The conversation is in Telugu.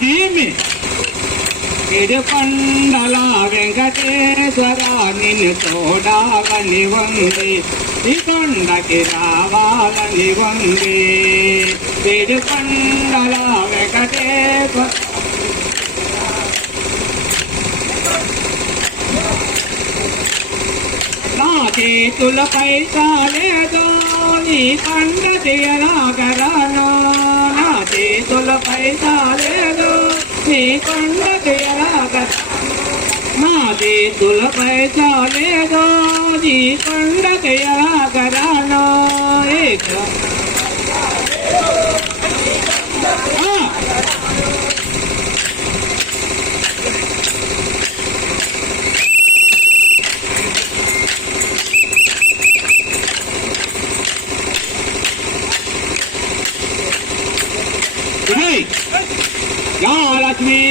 దీమి ఇడుకొండల వెంకటేశ్వర నిన్ను చూడాలని ఉంది ఈ కొండకి రావాలని ఉంది ఇడుకొండల వెంకటేశ్వర నా చేతులపై చాలేదో నీ కొండ తీయలాగరాను నా చేతులపై చాలేదో నీ కొండ తీయలాగరా నా చేతులపై చాలేదో నీ కొండ తీయలాగరాను జై లక్ష్మీ